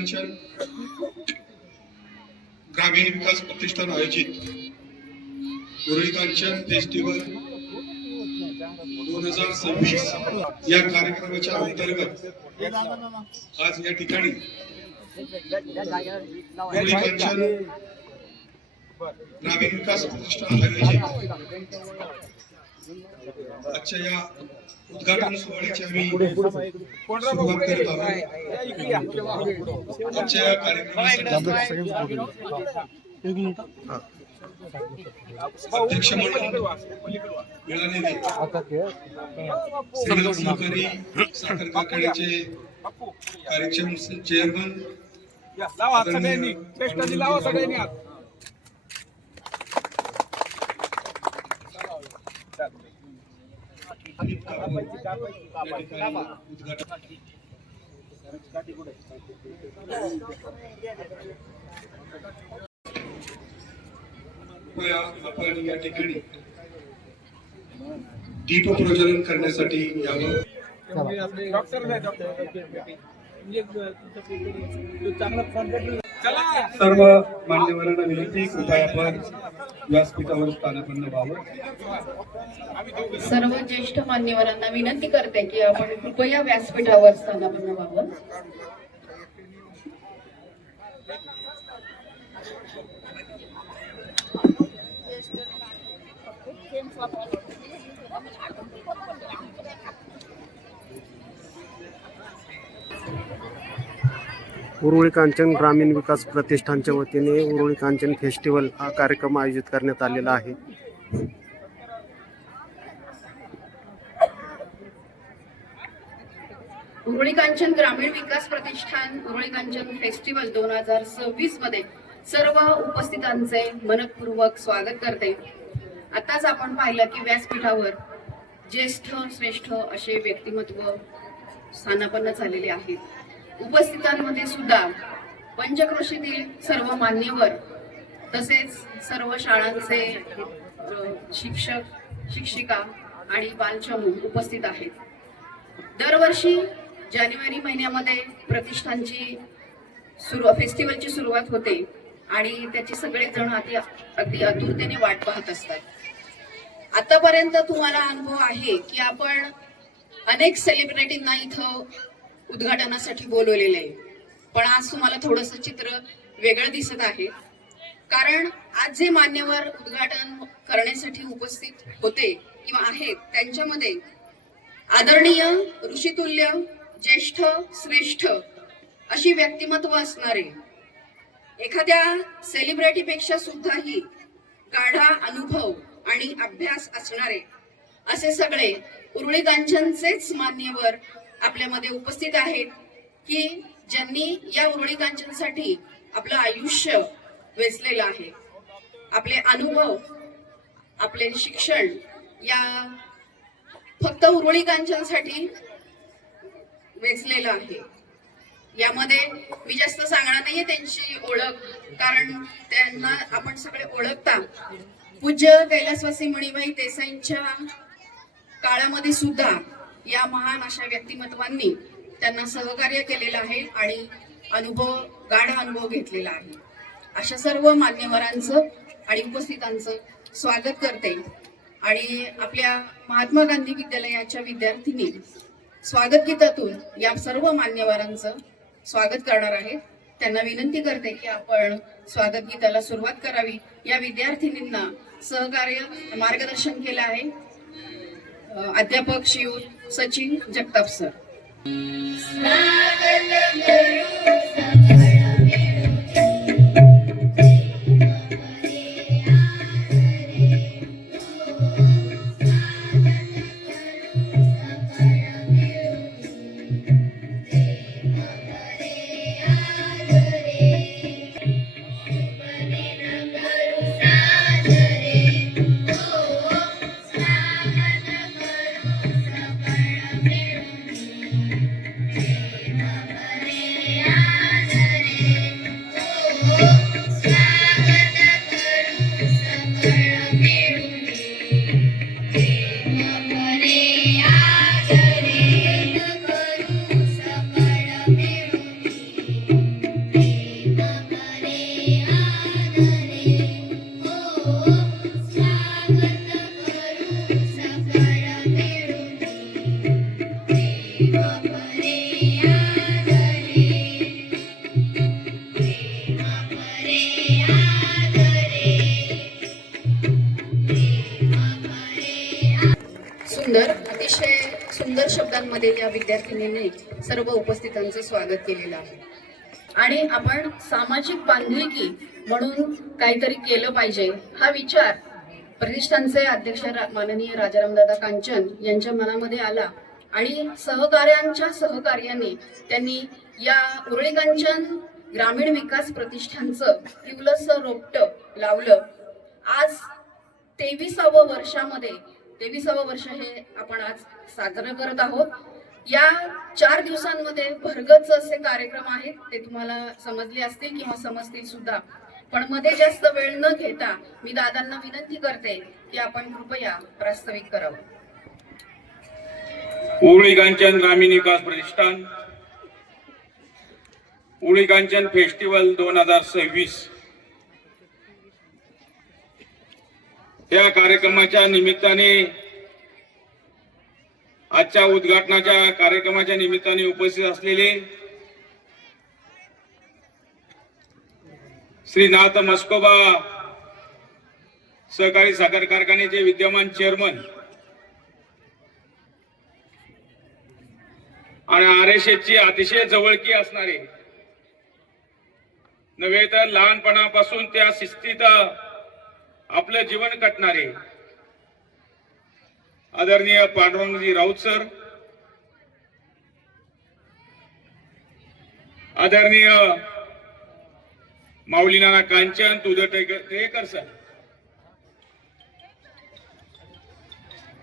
कांचन ग्रामीण विकास प्रतिष्ठान आयोजित उरुळी कांचन फेस्टिवल 2026 या कार्यक्रमाच्या अंतर्गत आज या ठिकाणी उरुळी कांचन ग्रामीण विकास प्रतिष्ठान आयोजित आजच्या या उद्घाटन सोहळ्याची आम्ही सुरुवात करत आहोत। आजच्या या कार्यक्रमासाठी अध्यक्ष म्हणून मिळालेले श्रीराम सहकारी साखर कारखान्याचे कार्यक्षम चेअरमन आपण या ठिकाणी दीप प्रज्वलन करण्यासाठी यावं। सर्व मान्यवरांना विनंती, कृपया आपण व्यासपीठावर स्थानापन्न व्हावं। सर्व ज्येष्ठ मान्यवरांना विनंती करते की आपण कृपया व्यासपीठावर स्थानापन्न व्हावं। उरुळी कांचन ग्रामीण विकास प्रतिष्ठानच्या वतीने उरुळी कांचन फेस्टिवल हा कार्यक्रम आयोजित करण्यात आलेला आहे। उरुळी कांचन ग्रामीण विकास प्रतिष्ठान उरुळी कांचन फेस्टिवल 2026 मध्ये सर्व उपस्थितांचे मनपूर्वक स्वागत करते। आताच आपण पाहिलं की व्यासपीठावर ज्येष्ठ श्रेष्ठ असे व्यक्तिमत्व स्थानापन्न झालेले आहेत। उपस्थितांमध्ये सुद्धा पंचक्रोशीतील सर्व मान्यवर तसेच सर्व शाळांचे शिक्षक शिक्षिका आणि बालचमू उपस्थित आहेत। दरवर्षी जानेवारी महिन्यामध्ये प्रतिष्ठानची फेस्टिवलची सुरुवात होते आणि त्याची सगळे जण अगदी आतुरतेने वाट पाहत असतात। आतापर्यंत तुम्हाला अनुभव आहे की आपण अनेक सेलिब्रिटींना इथं उद्घाटनासाठी बोलवलेले आहे, पण आज तुम्हाला थोडंसं चित्र वेगळं दिसत आहे, कारण आज जे मान्यवर उद्घाटन करण्यासाठी उपस्थित होते किंवा आहेत त्यांच्यामध्ये आदरणीय ऋषितुल्य ज्येष्ठ श्रेष्ठ अशी व्यक्तिमत्व असणारे, एखाद्या सेलिब्रिटीपेक्षा सुद्धाही गाढा अनुभव आणि अभ्यास असणारे असे सगळे उरुळी कांचनचेच मान्यवर आपल्यामध्ये उपस्थित आहेत की ज्यांनी या उरुळी कांचनसाठी आपलं आयुष्य वेचलेलं आहे। आपले अनुभव आपले शिक्षण या फक्त उरुळी कांचनसाठी वेचलेलं आहे। यामध्ये मी जास्त सांगणार नाहीये त्यांची ओळख, कारण त्यांना आपण सगळे ओळखता। पूज्य कैलासवासी मणिबाई देसाईंच्या काळामध्ये सुद्धा या महान अशा व्यक्तिमत्वांनी त्यांना सहकार्य केलेलं आहे आणि गाढ अनुभव घेतलेला आहे। अशा सर्व मान्यवरांचं आणि उपस्थितांचं स्वागत करते आणि आपल्या महात्मा गांधी विद्यालयाच्या विद्यार्थिनी स्वागत गीतातून या सर्व मान्यवरांचं स्वागत करणार आहेत। त्यांना विनंती करते की आपण स्वागत गीताला सुरुवात करावी। या विद्यार्थिनींना सहकार्य मार्गदर्शन केलं आहे अध्यापक श्रीयुत सचिन जगताप सर। अतिशय सुंदर शब्दांमध्ये या विद्यार्थिनीने सर्व उपस्थितांचं स्वागत केलेलं आहे. आणि आपण सामाजिक बांधिलकी म्हणून काहीतरी केलं पाहिजे हा विचार प्रतिष्ठानचे अध्यक्ष माननीय राजारामदादा कांचन यांच्या मनामध्ये आला आणि सहकार्यांच्या सहकार्याने त्यांनी या उरळी कांचन ग्रामीण विकास प्रतिष्ठानचं किवलसं रोपटं लावलं. आज 23वे वर्ष हे आपण आज साजरं करत आहोत. या 4 दिवसांमध्ये भरगच्च असे कार्यक्रम आहेत, ते तुम्हाला समजले असतील किंवा समजतील सुद्धा. पण मध्ये जास्त वेळ न घेता मी दादांना विनंती करते की आपण कृपया प्रास्ताविक करावं. उरळी कांचन ग्रामीण विकास प्रतिष्ठान उरळी कांचन फेस्टिवल 2026 या कार्यक्रमाच्या निमित्ताने, आजच्या उद्घाटनाच्या कार्यक्रमाच्या निमित्ताने उपस्थित असलेले श्रीनाथ मस्कोबा सहकारी साखर कारखान्याचे विद्यमान चेअरमन आणि आरएसएसची अतिशय जवळकी असणारे, नव्हे तर लहानपणापासून त्या शिस्तीत आपलं जीवन कटणारे आदरणीय पांडुरंगजी राऊत सर, आदरणीय माऊलीनाना कांचन तुदटेकर सर,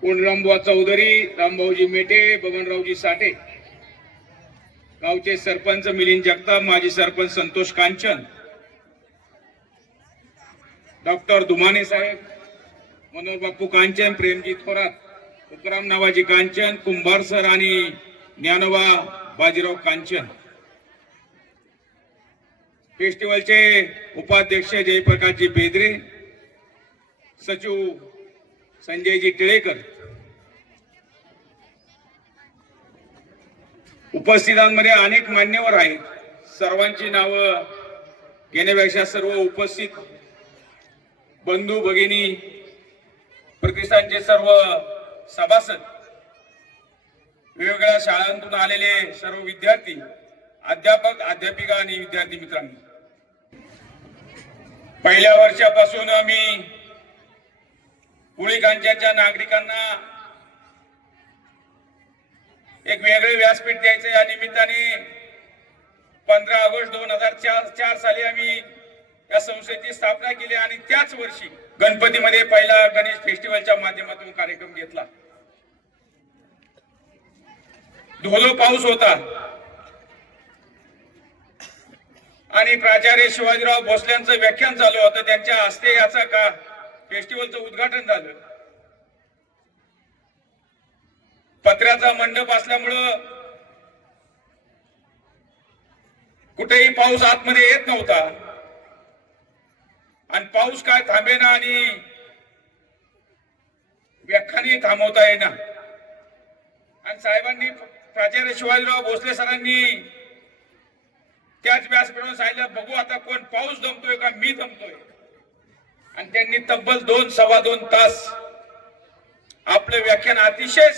पूर्णरामबुवा चौधरी, रामभाऊजी मेटे, बबनरावजी साठे, गावचे सरपंच मिलिंद जगताप, माजी सरपंच संतोष कांचन, डॉक्टर दुमाने साहेब, मनोहर बापू कांचन, प्रेमजी थोरात, तुकाराम नावाजी कांचन, कुंभार सर आणि ज्ञानोबा बाजीराव कांचन, फेस्टिवलचे उपाध्यक्ष जयप्रकाशजी बेदरे, सचिव संजयजी टिळेकर, उपस्थितांमध्ये अनेक मान्यवर आहेत. सर्वांची नावं घेण्यापेक्षा सर्व उपस्थित बंधू भगिनी, प्रतिष्ठानचे सर्व सभासद, वेगवेगळ्या शाळांतून आलेले सर्व विद्यार्थी, अध्यापक, अध्यापिका आणि विद्यार्थी मित्रांनो, पहिल्या वर्षापासून आम्ही उरळी कांचनच्या नागरिकांना एक वेगळे व्यासपीठ द्यायचे या निमित्ताने 15 ऑगस्ट 2004 साली आम्ही या संस्थेची स्थापना केली आणि त्याच वर्षी गणपतीमध्ये पहिला गणेश फेस्टिवलच्या माध्यमातून कार्यक्रम घेतला. धोधो पाऊस होता आणि प्राचार्य शिवाजीराव भोसलेंचं व्याख्यान चालू होतं. त्यांच्या हस्ते याचा फेस्टिवलचं उद्घाटन झालं. पत्र्याचा मंडप असल्यामुळं कुठेही पाऊस आतमध्ये येत नव्हता आणि पाऊस काय थांबेना आणि व्याख्यानही थांबवता येईना. आणि साहेबांनी, प्राचार्य शिवाजीराव भोसले सरांनी त्याच व्यासपीठावर सांगितलं, बघू आता कोण पाऊस दमतोय का मी दमतोय. आणि त्यांनी तब्बल 2-2.25 तास आपलं व्याख्यान अतिशय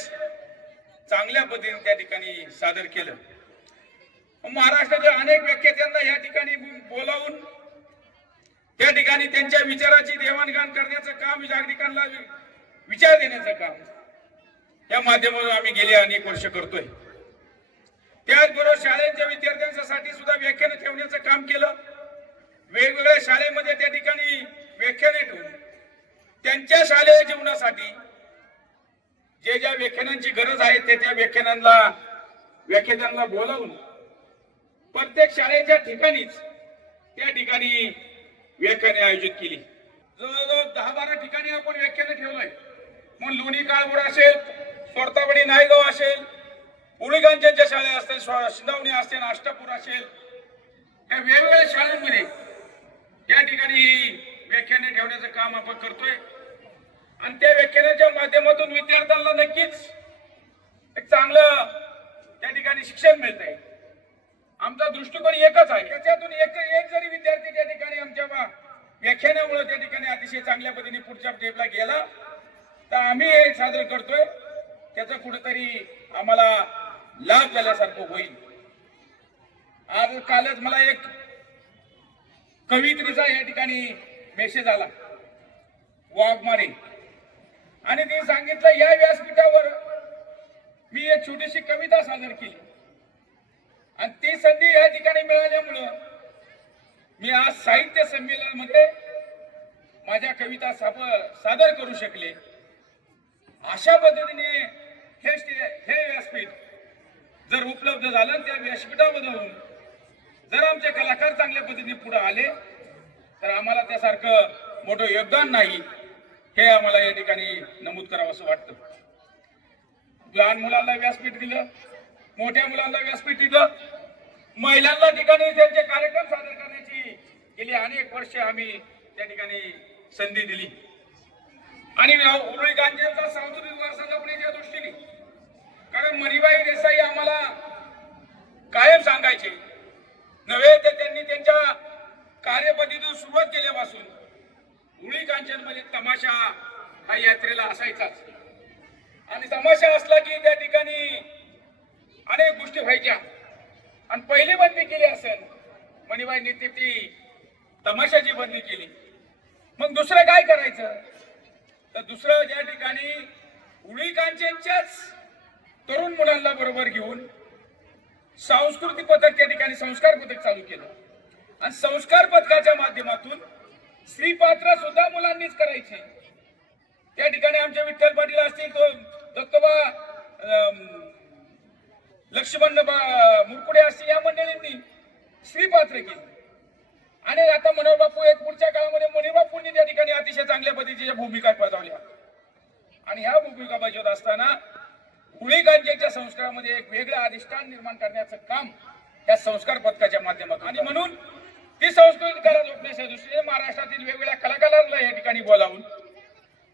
चांगल्या पद्धतीने त्या ठिकाणी सादर केलं. महाराष्ट्राच्या अनेक व्याख्यात्यांना या ठिकाणी बोलावून त्या ठिकाणी त्यांच्या विचाराची देवाणघेवाण करण्याचं काम, नागरिकांना विचार देण्याचं काम या माध्यमातून आम्ही गेली अनेक वर्ष करतोय. त्याचबरोबर शाळेच्या विद्यार्थ्यांसाठी सुद्धा व्याख्यान ठेवण्याचं काम केलं. वेगवेगळ्या शाळेमध्ये त्या ठिकाणी व्याख्याने ठेवून त्यांच्या शालेय जीवनासाठी जे ज्या व्याख्यानांची गरज आहे त्या व्याख्यानांना बोलावून प्रत्येक शाळेच्या ठिकाणीच त्या ठिकाणी व्याख्याने आयोजित केली. जवळजवळ 10-12 ठिकाणी आपण व्याख्याने ठेवलंय. मग लोणी काळभोर असेल, सोरतावडी नायगाव असेल, उरळी कांचनच्या शाळा असतील, शिंदावणी असेल, अष्टापूर असेल, या वेगवेगळ्या शाळांमध्ये या ठिकाणी व्याख्याने ठेवण्याचं काम आपण करतोय. आणि त्या व्याख्यानाच्या माध्यमातून विद्यार्थ्यांना नक्कीच एक चांगलं त्या ठिकाणी शिक्षण मिळत आहे. आमचा दृष्टिकोन एकच आहे. त्याच्यातून एक जरी विद्यार्थी त्या ठिकाणी आमच्या व्याख्यानामुळे त्या ठिकाणी अतिशय चांगल्या पद्धतीने पुढच्या स्टेपला गेला तर आम्ही हे सादर करतोय. त्याचा कुठेतरी आम्हाला लाभ झाल्यासारखं होईल. आज कालच मला एक कवित्रीचा या ठिकाणी मेसेज आला वाघमारे, आणि ते सांगितलं या व्यासपीठावर मी एक छोटीशी कविता सादर केली आणि ती संधी या ठिकाणी मिळाल्यामुळं मी आज साहित्य संमेलनामध्ये माझ्या कविता सादर करू शकले. अशा पद्धतीने हे व्यासपीठ जर उपलब्ध झालं, त्या व्यासपीठामधून जर आमचे कलाकार चांगल्या पद्धतीने पुढे आले तर आम्हाला त्यासारखं मोठं योगदान नाही हे आम्हाला या ठिकाणी नमूद करावं असं वाटतं. लहान मुलांना व्यासपीठ दिलं, मोठ्या मुलांना व्यासपीठ दिलं, महिलांना ठिकाणी त्यांचे कार्यक्रम सादर करण्याची गेली अनेक वर्ष आम्ही त्या ठिकाणी संधी दिली. आणि उरुळी कांचनचा सांस्कृतिक वारसा जपण्याच्या दृष्टीने, कारण मणिबाई देसाई आम्हाला कायम सांगायचे, नव्हे तर त्यांनी त्यांच्या कार्यपद्धतीतून सुरुवात केल्यापासून उरुळी कांचन मध्ये तमाशा हा यात्रेला असायचाच. आणि तमाशा असला की त्या ठिकाणी अनेक गोष्टी व्हायच्या. आणि पहिली बंदी केली असेल मणिबाईंनी ती तमाशाची बंदी केली. मग दुसरं काय करायचं, तर दुसरं ज्या ठिकाणी उरुळी कांचनच्याच तरुण मुलांना बरोबर घेऊन सांस्कृतिक पथक त्या ठिकाणी संस्कार पथक चालू केलं. आणि संस्कार पथकाच्या माध्यमातून श्रीपात्र सुद्धा मुलांनीच करायचे. त्या ठिकाणी आमचे विठ्ठल पाटील असतील, तो दत्तोबा लक्ष्मण मुरकुडे असतील, या मंडळींनी श्रीपात्र केली. आणि आता मनोहर बापू एक पुढच्या काळामध्ये मनोहर बापूंनी त्या ठिकाणी अतिशय चांगल्या पद्धतीच्या भूमिका बजावल्या. आणि ह्या भूमिका बजावत असताना उरुळी कांचनच्या संस्कारामध्ये एक वेगळं अधिष्ठान निर्माण करण्याचं काम या संस्कार पथकाच्या माध्यमातून, आणि म्हणून ती संस्कृती कला जोडण्याच्या दृष्टीने महाराष्ट्रातील वेगवेगळ्या कलाकारांना या ठिकाणी बोलावून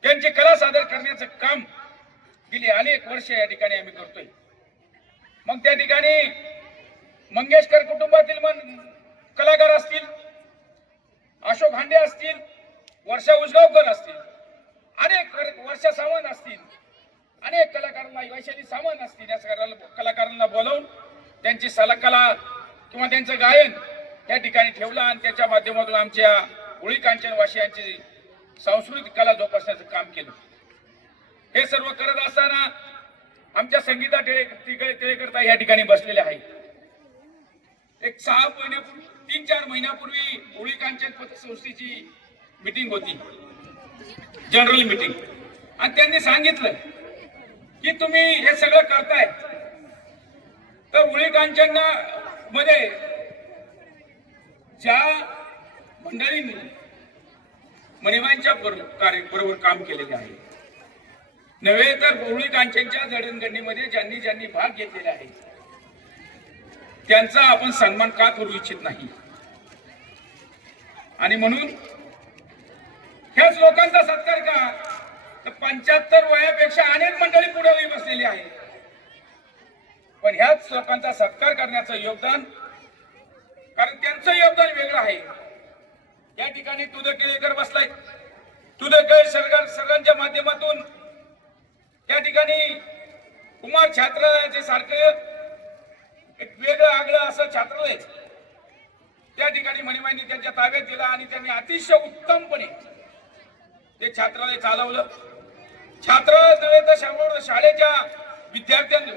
त्यांची कला सादर करण्याचं काम गेली अनेक वर्ष या ठिकाणी आम्ही करतोय. मग त्या ठिकाणी मंगेशकर कुटुंबातील कलाकार असतील, अशोक हांडे असतील, वर्षा उसगावकर असतील, अनेक वर्षा सावंत असतील, अनेक कलाकारांना, वैशाली सावंत असतील, या सगळ्या कलाकारांना बोलावून त्यांची कला किंवा त्यांचं गायन या ठिकाणी ठेवलं. आणि त्याच्या माध्यमातून आमच्या उरुळी कांचन वासियांची सांस्कृतिक कला जोपासण्याचं काम केलं. हे सर्व करत असताना आमच्या संगीता टिळेकर या ठिकाणी बसलेले आहेत. एक 3-4 महिन्यापूर्वी उरुळी कांचन पतसंस्थेची मीटिंग होती, जनरल मीटिंग, आणि त्यांनी सांगितलं की तुम्ही हे सगळं करताय तर उरुळी कांचन मध्ये ज्या मंडळींनी मणिबाईंच्या बरोबर काम केलेले आहे, नव्हे तर उरुळी कांचनच्या जडणघडणीमध्ये ज्यांनी ज्यांनी भाग घेतलेला आहे त्यांचा आपण सन्मान का करू इच्छित नाही. आणि म्हणून ह्याच लोकांचा सत्कार का, तर 75 वयापेक्षा अनेक मंडळी पुढे बसलेली आहे, पण ह्याच लोकांचा सत्कार करण्याचं योगदान, कारण त्यांचं योगदान वेगळं आहे. या ठिकाणी तुदकेळेकर बसलाय, तुदकेळ सगळ्यांच्या माध्यमातून त्या ठिकाणी कुमार छात्रालयाचे सारखं एक वेगळं आगळं असं छात्रालय त्या ठिकाणी मणिबाईंनी त्यांच्या ताब्यात दिलं आणि त्यांनी अतिशय उत्तमपणे ते छात्रालय चालवलं. छात्रालय तर शाळेच्या विद्यार्थ्यांना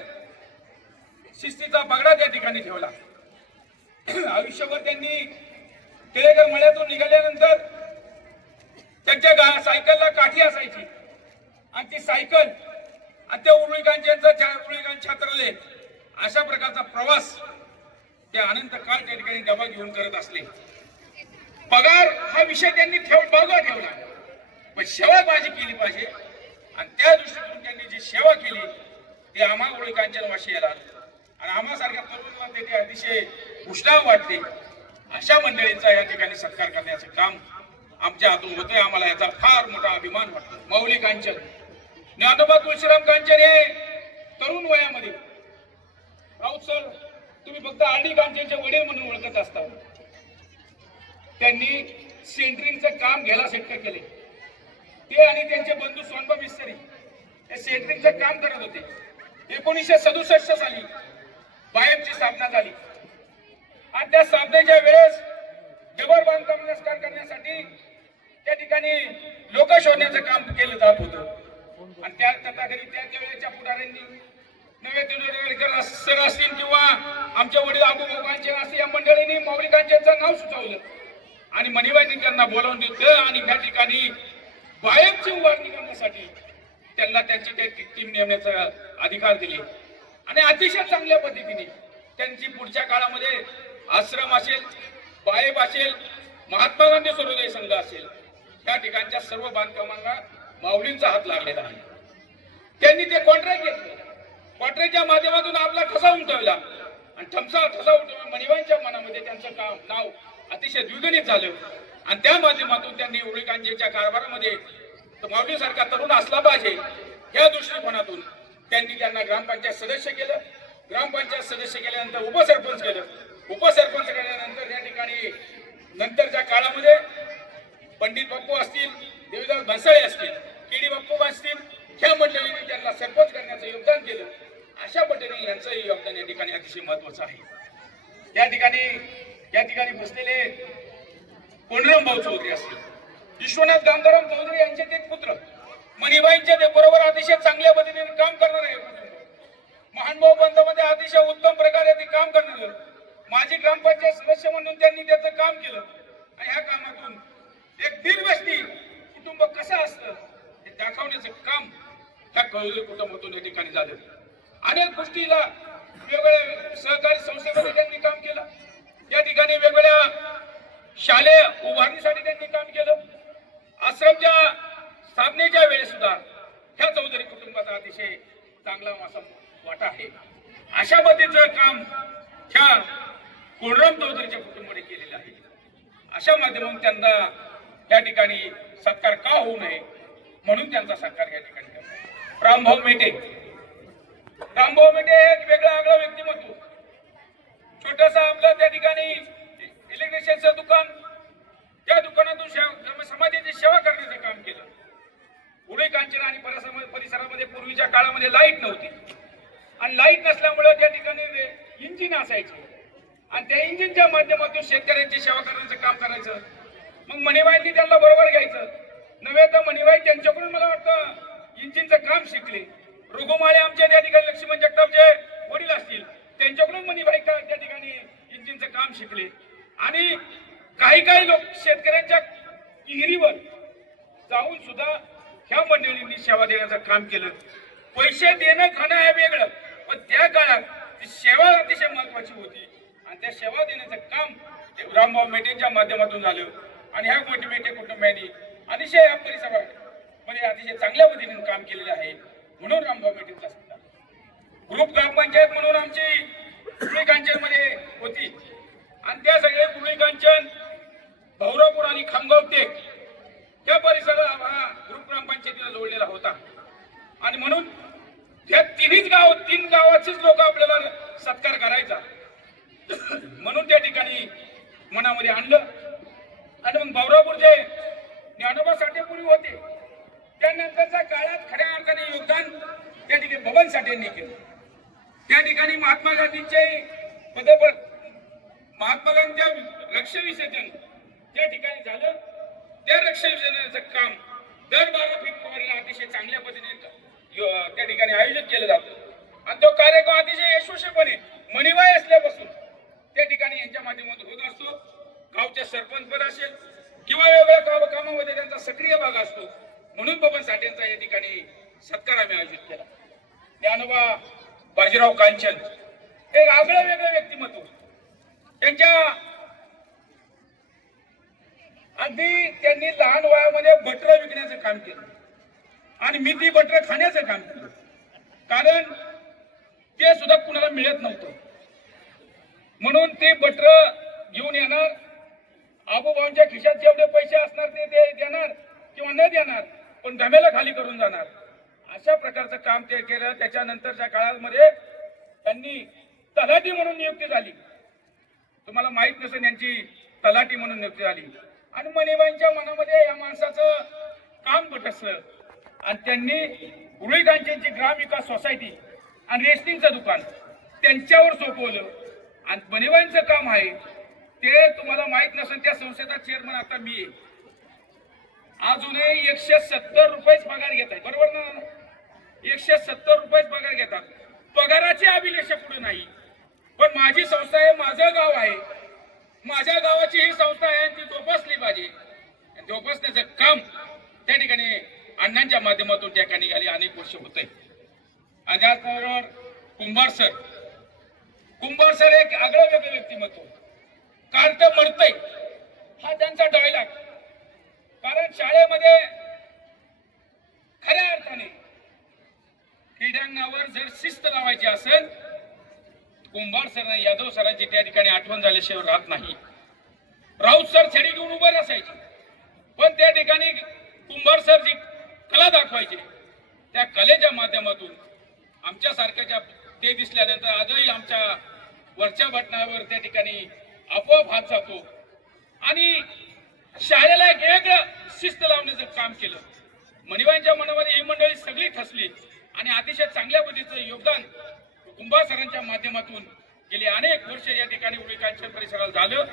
शिस्तीचा पगडा त्या ठिकाणी ठेवला. आयुष्यभर त्यांनी टिळेकर मळ्यातून निघाल्यानंतर त्यांच्या सायकलला काठी असायची आणि ती सायकल आणि त्या उरुळी कांचन छात्रालय अशा प्रकारचा प्रवास ते अनंत काळ त्या ठिकाणी डबा घेऊन करत असले. पगार हा विषय त्यांनी बाजूला ठेवला, पण सेवाबाजी केली पाहिजे आणि त्या दृष्टीतून त्यांनी जी सेवा केली ती आम्हा उरुळी कांचन वासियाला आणि आम्हासारख्या तरुणांना ते अतिशय उष्णाव वाटते. अशा मंडळींचा या ठिकाणी सत्कार करण्याचं काम आमच्या हातून होतंय. आम्हाला याचा फार मोठा अभिमान वाटतो. माऊली कांचन, ज्ञानोबा तुळशीराम कांचन हे तरुण वयामध्ये, राऊत सर तुम्ही फक्त आरडी कांचनचे वडील म्हणून ओळखत असता, त्यांनी सेंटरिंगचं काम घ्यायला सेट केले. ते आणि त्यांचे बंधू सोनबा मिस्त्री ते सेंटरिंगचं काम करत होते. 1967 साली बायफची स्थापना झाली आणि त्या स्थापनेच्या वेळेस जबर बांधकाम नमस्कार करण्यासाठी त्या ठिकाणी लोक शोधण्याचं काम केलं जात होतं. आणि त्या तथाकथित त्या वेळेच्या पुढाऱ्यांनी नवे तिरुडकर सर असतील किंवा आमच्या वडील आबूबाबांचे असतील या मंडळींनी माऊली कांचनचं नाव सुचवलं आणि मणिबाईंनी त्यांना बोलावून दिलं आणि त्या ठिकाणी बायफची उभारणी करण्यासाठी त्यांना त्यांची टीम नेमण्याचा अधिकार दिले आणि अतिशय चांगल्या पद्धतीने त्यांची पुढच्या काळामध्ये आश्रम असेल, बायफ असेल, महात्मा गांधी सर्वोदय संघ असेल, त्या ठिकाणच्या सर्व बांधकामांना माऊलींचा हात लागलेला आहे. त्यांनी ते कॉन्ट्रॅक्ट घेतलं. कॉन्ट्रॅक्टच्या माध्यमातून आपला ठसा उमटवला आणि ठसा उमटवला मणिबाईंच्या मनामध्ये त्यांचं नाव अतिशय द्विगुणित झालं आणि त्या माध्यमातून त्यांनी उरुळी कांचनच्या कारभारामध्ये माऊलीसारखा तरुण असला पाहिजे या दृष्टिकोनातून त्यांना ग्रामपंचायत सदस्य केलं. ग्रामपंचायत सदस्य केल्यानंतर उपसरपंच केलं. उपसरपंच केल्यानंतर या ठिकाणी नंतरच्या काळामध्ये पंडित बाप्पू असतील, देवीदास भन्साळे असतील, केडी बाप्पू असतील, ह्या मंडळींनी त्यांना सरपंच करण्याचं योगदान केलं. अशा पद्धतीने यांचंही योगदान या ठिकाणी अतिशय महत्वाचं आहे. या ठिकाणी बसलेले कोंडराम भाऊ चौधरी असतील, विश्वनाथ गांधाराम चौधरी यांचे ते पुत्र मणिबाईंच्या ते बरोबर अतिशय चांगल्या पद्धतीने काम करणार आहे. महानुभाव बंधमध्ये अतिशय उत्तम प्रकारे ते काम करणार. माजी ग्रामपंचायत सदस्य म्हणून त्यांनी त्याचं काम केलं आणि ह्या कामातून एक दीर्घव्यक्ती कुटुंब कसं असतं हे दाखवण्याचं काम ह्या कळवली कुटुंबातून या ठिकाणी झालं. अनेक गोष्टीला वेगवेगळ्या सहकारी संस्थेमध्ये त्यांनी काम केलं. या ठिकाणी वेगवेगळ्या शालेय उभारणीसाठी त्यांनी काम केलं. आश्रमच्या स्थापनेच्या वेळेस सुद्धा ह्या चौधरी कुटुंबाचा अतिशय चांगला असा वाटा आहे. अशा पद्धतीचं काम ह्या कोंडराम चौधरीच्या कुटुंबाने केलेलं आहे. अशा माध्यमातून त्यांना या ठिकाणी सत्कार का होऊ नये म्हणून त्यांचा सत्कार या ठिकाणी करतात. रामभाऊ मेटे हे एक वेगळं आगळं व्यक्तिमत्व. छोटस आपलं त्या ठिकाणी इलेक्ट्रिशियनचं दुकान, त्या दुकानातून समाजाची सेवा करण्याचं काम केलं. उरुळी कांचन आणि परिसरामध्ये पूर्वीच्या काळामध्ये लाईट नव्हती आणि लाईट नसल्यामुळे त्या ठिकाणी इंजिन असायचे आणि त्या इंजिनच्या माध्यमातून शेतकऱ्यांची सेवा करण्याचं काम करायचं. मग मणिबाईंनी त्यांना बरोबर घ्यायचं. नव्हे तर मणिबाई त्यांच्याकडून मला वाटतं इंजिनचं काम शिकले. रघुमाळे आमच्या त्या ठिकाणी लक्ष्मण जगतापचे वडील असतील, त्यांच्याकडून मणिबाई त्या ठिकाणी इंजिनचं काम शिकले. आणि काही लोक शेतकऱ्यांच्या विहिरीवर जाऊन सुद्धा ह्या मंडळींनी सेवा देण्याचं काम केलं. पैसे देणं खाणं हे वेगळं, पण त्या काळात ती सेवा अतिशय महत्वाची होती आणि त्या सेवा देण्याचं काम रामभाऊ मेटेंच्या माध्यमातून झालं. आणि ह्या मेटे कुटुंबियांनी अतिशय या परिसरामध्ये अतिशय चांगल्या पद्धतीने काम केलेलं आहे. म्हणून रामभाऊ मेटेंचा सत्कार. ग्रुप ग्रामपंचायत म्हणून आमची उरुळी कांचन मध्ये होती आणि त्या सगळे उरुळी कांचन, भाऊरापूर आणि खामगाव टेक त्या परिसरात हा ग्रुप ग्रामपंचायतीला जोडलेला होता आणि म्हणून या तीन गावाचीच लोक आपल्याला सत्कार करायचा म्हणून त्या ठिकाणी मनामध्ये आणलं. आणि मग भाऊरापूरचे ज्ञानोबा साठेपुरी होते. त्यानंतरच्या काळात खऱ्या अर्थाने योगदान त्या ठिकाणी बबन साठेंनी केलं. त्या ठिकाणी महात्मा गांधींचे महात्मा गांधींच्या रक्त विसर्जन त्या ठिकाणी झालं. त्या रक्त विसर्जनाचं काम दर 12 फेब्रुवारीला अतिशय चांगल्या पद्धतीने त्या ठिकाणी आयोजित केलं जातं आणि तो कार्यक्रम अतिशय यशस्वीपणे मणिबाई असल्यापासून त्या ठिकाणी यांच्या माध्यमातून होत असतो. गावचे सरपंच पद असेल किंवा वेगवेगळ्या कामामध्ये त्यांचा सक्रिय भाग असतो. म्हणून बबन साठेंचा या ठिकाणी सत्कार आम्ही आयोजित केला. ज्ञानोबा बाजीराव कांचन एक आगळं वेगळं व्यक्तिमत्व. त्यांच्या अगदी त्यांनी लहान वयामध्ये बटर विकण्याचं काम केलं आणि मी ती बटर खाण्याचं काम केलं, कारण ते सुद्धा कुणाला मिळत नव्हतं. म्हणून ते बटर घेऊन येणार, आबूबाबांच्या खिशात जेवढे पैसे असणार ते देणार किंवा न देणार, पण धमेला खाली करून जाणार. अशा प्रकारचं काम ते केलं. त्याच्यानंतरच्या काळामध्ये त्यांनी तलाठी म्हणून नियुक्ती झाली. तुम्हाला माहित नसेल यांची तलाठी म्हणून नियुक्ती झाली आणि मणिबाईंच्या मनामध्ये या माणसाचं काम बटसलं आणि त्यांनी उरुळी कांचनची ग्रामविकास सोसायटी आणि रेस्टिंगचं दुकान त्यांच्यावर सोपवलं आणि मणिबाईंचं काम आहे ते तुम्हाला माहित नसेल. त्या संस्थेचा चेअरमन आता मी आहे. अजूनही 170 रुपयेच पगार घेत आहे, बरोबर ना? 170 रुपयेच पगार घेतात. पगाराचे अभिलेख पुढे नाही, पण माझी संस्था आहे, माझं गाव आहे, माझ्या गावाची ही संस्था आहे, ती जोपासली पाहिजे. जोपासण्याचं काम त्या ठिकाणी अण्णांच्या माध्यमातून त्या ठिकाणी गेली अनेक वर्ष होत आहे. आणि त्याचबरोबर कुंभार सर एक आगळं वेगळं व्यक्तिमत्व. कार्ट मरतय हा त्यांचा डायलॉग. कारण शाळेमध्ये खऱ्या अर्थाने क्रीडांगणावर जर शिस्त लावायची असेल, कुंभार सर यादव सरांची त्या ठिकाणी आठवण झाल्याशिवाय राहत नाही. राऊत सर छडी घेऊन उभे असायचे, पण त्या ठिकाणी कुंभार सर जी कला दाखवायचे त्या कलेच्या माध्यमातून आमच्या सारख्याच्या ते दिसल्यानंतर आजही आमच्या वरच्या बटनावर त्या ठिकाणी आपोआप हात जातो. आणि शाळेला एक वेगळं शिस्त लावण्याचं काम केलं. मणिबाईंच्या मनामध्ये ही मंडळी सगळी ठसली आणि अतिशय चांगल्या पद्धतीचं योगदान कुंभार सरांच्या माध्यमातून गेली अनेक वर्ष या ठिकाणी उरुळी कांचन परिसरात झालं.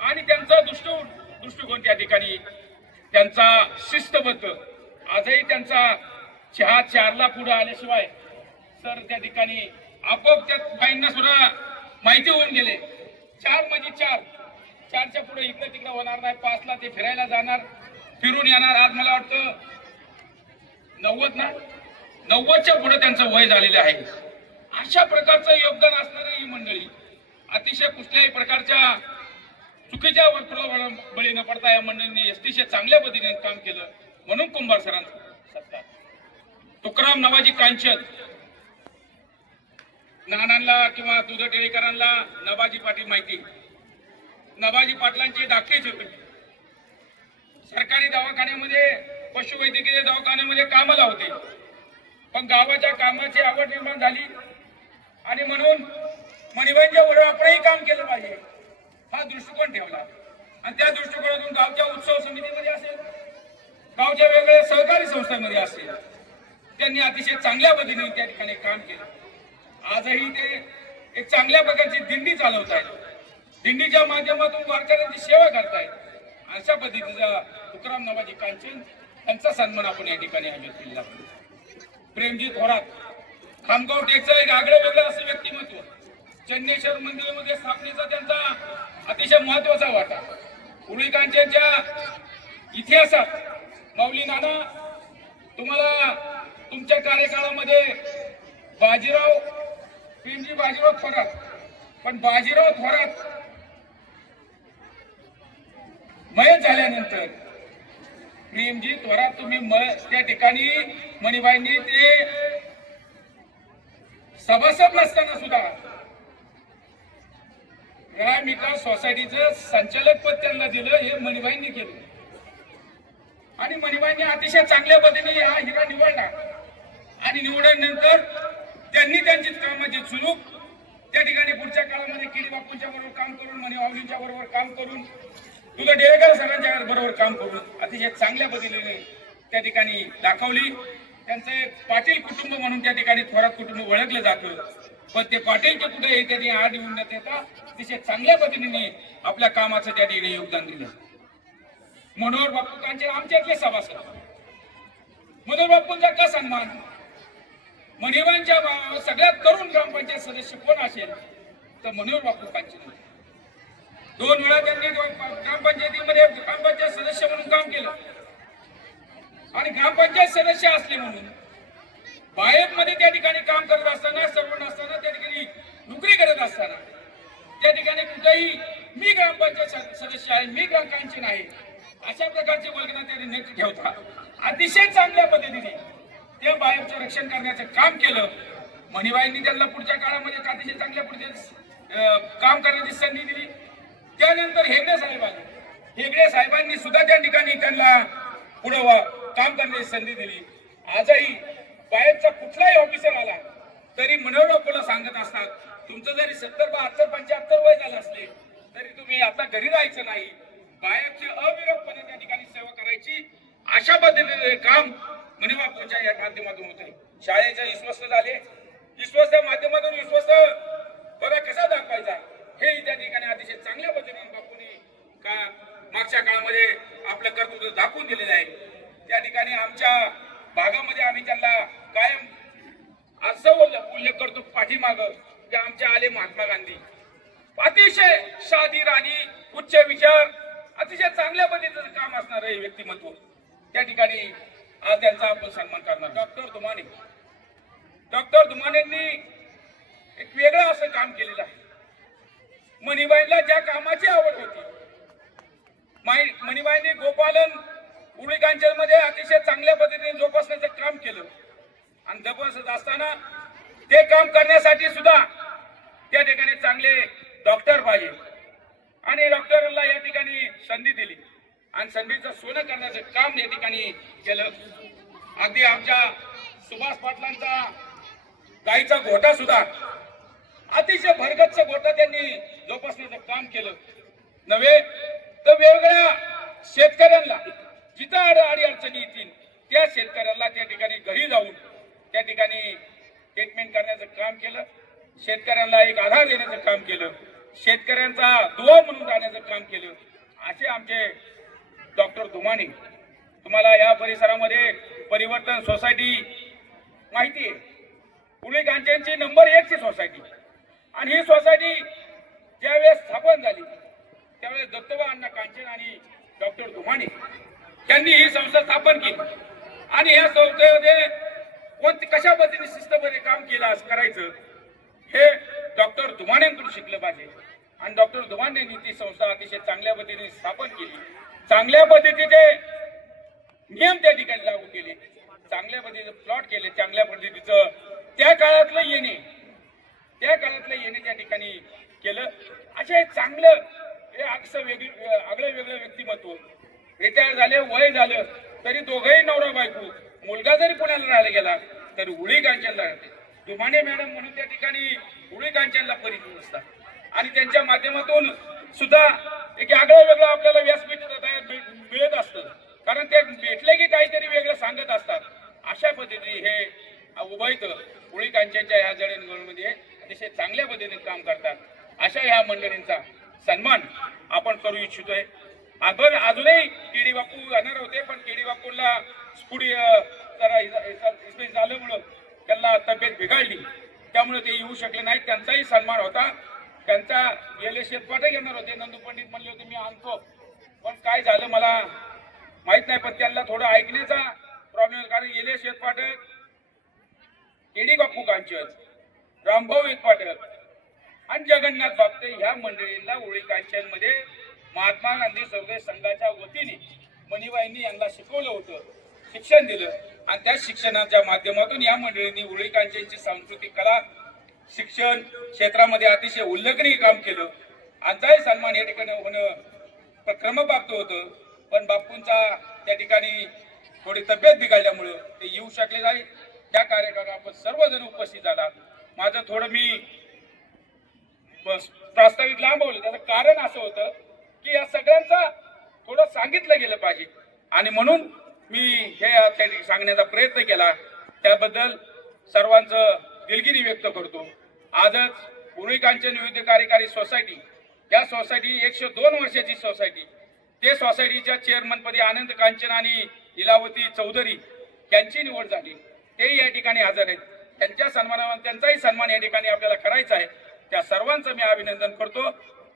आणि त्यांचा दृष्टिकोन त्या ठिकाणी त्यांचा शिस्तबद्ध आजही त्यांचा चहा 4ला पुढे आल्याशिवाय सर त्या ठिकाणी आपोआप त्या बाईंना सुद्धा माहिती होऊन गेले. 4 म्हणजे 4च्या पुढे इकडे तिकडे होणार नाही. 5ला ते फिरायला जाणार, फिरून येणार. आज मला वाटतं 90च्या पुढे त्यांचं वय झालेलं आहे. अशा प्रकारचं योगदान असणारी ही मंडळी अतिशय कुठल्याही प्रकारच्या चुकीच्या वर्तुळावर बळी न पडता या मंडळींनी अतिशय चांगल्या पद्धतीने काम केलं. म्हणून कुंभार सरांचा सत्कार. तुकाराम नवाजी कांचन नानांना किंवा दूध टेळीकरांना नवाजी पाटील माहिती. नवाजी पाटलांचे धाकटेच होते. सरकारी दवाखान्यामध्ये पशुवैद्यकीय दवाखान्यामध्ये कामाला होते, पण गावाच्या कामाची आवड निर्माण झाली आणि म्हणून मणिबाईंच्या बरोबर आपणही काम केलं पाहिजे हा दृष्टिकोन ठेवला. आणि त्या दृष्टिकोनातून गावच्या उत्सव समितीमध्ये असेल, गावच्या वेगवेगळ्या सहकारी संस्थांमध्ये असेल, त्यांनी अतिशय चांगल्या पद्धतीने त्या ठिकाणी काम केलं. आजही ते एक चांगल्या प्रकारची दिंडी चालवत आहेत. दिंडीच्या माध्यमातून वारकऱ्यांची सेवा करतायत. अशा पद्धतीचा तुकाराम नवाजी कांचन यांचा सन्मान आपण या ठिकाणी आयोजित केलेला. प्रेमजी थोरात खामगाव टेकचं एक आगळं वेगळं असं व्यक्तिमत्व. चन्नेश्वर मंदिरामध्ये स्थापनेचा त्यांचा अतिशय महत्वाचा वाटा. उरुळी कांचनच्या इतिहासात माऊली नाना तुम्हाला तुमच्या कार्यकाळामध्ये प्रेमजी बाजीराव थोरात, पण बाजीराव थोरात मयत झाल्यानंतर प्रेमजी थोरात तुम्ही त्या ठिकाणी मणिबाईंनी ते सभासद नसताना सुद्धा ग्राम विकास सोसायटीचं संचालक पद त्यांना दिलं. हे मणिबाईंनी केलं आणि मणिबाईंनी अतिशय चांगल्या पद्धतीने हा हिरा निवडला. आणि निवडल्यानंतर त्यांनी त्यांची कामाची सुरूप त्या ठिकाणी पुढच्या काळामध्ये किडी बापूंच्या बरोबर काम करून, मणिबाईंच्या बरोबर काम करून, तुझं डेरेकर सरांच्या बरोबर काम करून अतिशय चांगल्या पद्धतीने त्या ठिकाणी दाखवली. त्यांचं एक पाटील कुटुंब म्हणून त्या ठिकाणी थोरात कुटुंब ओळखलं जातं. पण ते पाटीलचे कुठे त्यांनी आड येऊन न देता अतिशय चांगल्या पद्धतीने आपल्या कामाचं त्या ठिकाणी योगदान दिलं. मनोहर बापू कांचन आमच्यातले सभासद. मनोहर बापूंचा का सन्मान? मणिबाईंच्या सगळ्यात तरुण ग्रामपंचायत सदस्य कोण असेल तर मनोहर बापू कांचन. 2 वेळा त्यांनी ग्रामपंचायतीमध्ये ग्रामपंचायत सदस्य म्हणून काम केलं. आणि ग्रामपंचायत सदस्य असले म्हणून बायबमध्ये त्या ठिकाणी काम करत असताना, सर्व नसताना, त्या ठिकाणी नोकरी करत असताना त्या ठिकाणी कुठेही मी ग्रामपंचायत सदस्य आहे, मी ग्रामकांचन आहे अशा प्रकारची वल्गना त्यांनी न ठेवता अतिशय चांगल्या पद्धतीने त्या बायबचं रक्षण करण्याचं काम केलं. मणिबाईंनी त्यांना पुढच्या काळामध्ये अतिशय चांगल्या पद्धतीने काम करण्याची संधी दिली. त्यानंतर हेगडे साहेबांनी सुद्धा त्या ठिकाणी त्यांना पुढे काम करण्याची संधी दिली. आजही बायबचा कुठलाही ऑफिसर आला तरी मनोहर बापूला सांगत असतात, तुमचं जरी 70, 72, 75 वय झालं असले तरी तुम्ही आता घरी राहायचं नाही, बायबची अविरतपणे त्या ठिकाणी सेवा करायची. अशा पद्धतीने काम मनोहर बापूंच्या या माध्यमातून होत आहे. शाळेचे विश्वस्त झाले. विश्वासाच्या माध्यमातून विश्वास बघा कसा दाखवायचा हे त्या ठिकाणी अतिशय चांगल्या पद्धतीने बापूंनी का मागच्या काळामध्ये आपलं कर्तृत्व दाखवून दिलेलं आहे. त्या ठिकाणी आमच्या भागामध्ये आम्ही त्यांना कायम असं उल्लेख करतो पाठीमाग की आमच्या आले महात्मा गांधी. अतिशय शादीर आणि उच्च विचार अतिशय चांगल्या पद्धतीचं काम असणार हे व्यक्तिमत्व. त्या ठिकाणी आज त्यांचा आपण सन्मान करणार. डॉक्टर धुमानेंनी एक वेगळं असं काम केलेलं आहे. मणिबाईला ज्या कामाची आवड होती, मणिबाईंनी गोपालन उरुळी कांचन मध्ये अतिशय चांगल्या पद्धतीने जोपासण्याचं काम केलं. आणि जोपासत असताना ते काम करण्यासाठी सुद्धा त्या ठिकाणी चांगले डॉक्टर पाहिजे आणि डॉक्टरला या ठिकाणी संधी दिली आणि संधीचं सोनं करण्याचं काम या ठिकाणी केलं. अगदी आमच्या सुभाष पाटलांचा गाईचा गोठा सुद्धा अतिशय भरगच्च गोठा त्यांनी जोपासण्याचं काम केलं. नव्हे तर वेगवेगळ्या शेतकऱ्यांना जिथं अडचणी येतील त्या शेतकऱ्यांना त्या ठिकाणी घरी जाऊन त्या ठिकाणी ट्रीटमेंट करण्याचं काम केलं. शेतकऱ्यांना एक आधार देण्याचं काम केलं. शेतकऱ्यांचा दुवा म्हणून राहण्याचं काम केलं. असे आमचे डॉक्टर धुमाने. तुम्हाला या परिसरामध्ये परिवर्तन सोसायटी माहिती आहे. उरुळी कांचनची नंबर 1 ची सोसायटी आणि ही सोसायटी ज्यावेळेस स्थापन झाली त्यावेळेस दत्तोबा अण्णा कांचन आणि डॉक्टर धुमाने त्यांनी ही संस्था स्थापन केली आणि या संस्थेमध्ये कोणती कशा पद्धतीने शिस्तबद्ध काम केलं करायचं हे डॉक्टर धुमानेंकडून शिकलं पाहिजे. आणि डॉक्टर धुमानेंनी ती संस्था अतिशय चांगल्या पद्धतीने स्थापन केली. चांगल्या पद्धतीचे नियम त्या ठिकाणी लागू केले. चांगल्या पद्धतीचे प्लॉट केले. चांगल्या पद्धतीचं त्या काळातलं येणे त्या ठिकाणी केलं. असे चांगलं हे आगळं वेगळं व्यक्तिमत्व. रिटायर झाले, वय झालं तरी दोघंही नवरा बायको, मुलगा जरी पुण्याला राहायला गेला तरी उरुळी कांचनला राहते. धुमाने मॅडम म्हणून त्या ठिकाणी उरुळी कांचनला परिचित असतात आणि त्यांच्या माध्यमातून सुद्धा एक आगळं वेगळं आपल्याला व्यासपीठ मिळत असतं. कारण ते भेटले की काहीतरी वेगळं सांगत असतात. अशा पद्धतीने हे उभयत उरुळी कांचनच्या या जडणघडणीमध्ये अतिशय चांगल्या पद्धतीने काम करतात. अशा ह्या मंडळींचा सन्मान आपण करू इच्छितोय. आपण अजूनही केडी बापू येणार होते पण केडी बापूला पुढे जरा झाल्यामुळं त्यांना तब्येत बिघडली त्यामुळे ते येऊ शकले नाहीत. त्यांचाही सन्मान होता. त्यांचा गेले शेतपाटे घेणार होते. नंदू पंडित म्हणले होते मी आणतो पण काय झालं मला माहित नाही. पण त्यांना थोडं ऐकण्याचा प्रॉब्लेम कारण गेले शेतपाटे केडी बापू कांचन, रामभाऊ पाठक आणि जगन्नाथ बापते ह्या मंडळींना उरुळी कांचन मध्ये महात्मा गांधी सर्वोदय संघाच्या वतीने मणिबाईंनी यांना शिकवलं होतं, शिक्षण दिलं आणि त्या शिक्षणाच्या माध्यमातून या मंडळींनी उरुळी कांचनची सांस्कृतिक कला शिक्षण क्षेत्रामध्ये अतिशय उल्लेखनीय काम केलं. आजचाही सन्मान या ठिकाणी होणं क्रमप्राप्त होतं. पण बापूंचा त्या ठिकाणी थोडी तब्येत बिघडल्यामुळं ते येऊ शकले नाही. त्या कार्यक्रमात आपण सर्वजण उपस्थित झाला. माझं थोडं मी प्रास्ताविक लांबवलं. त्याचं कारण असं होतं की या सगळ्यांचा थोडं सांगितलं गेलं पाहिजे आणि म्हणून मी हे सांगण्याचा प्रयत्न केला. त्याबद्दल सर्वांचं दिलगिरी व्यक्त करतो. आजच उरुळी कांचन विविध कार्यकारी सोसायटी या सोसायटी 102 वर्षाची सोसायटी. ते सोसायटीच्या चेअरमनपदी आनंद कांचन आणि लीलावती चौधरी यांची निवड झाली. तेही या ठिकाणी हजर आहेत. त्यांच्या सन्मानावर त्यांचाही सन्मान या ठिकाणी आपल्याला करायचा आहे. त्या सर्वांचं मी अभिनंदन करतो.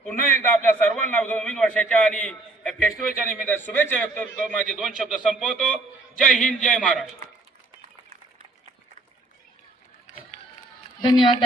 पुन्हा एकदा आपल्या सर्वांना नवीन वर्षाच्या आणि फेस्टिवलच्या निमित्त शुभेच्छा व्यक्त करतो. माझे 2 शब्द संपवतो. जय हिंद, जय महाराष्ट्र. धन्यवाद.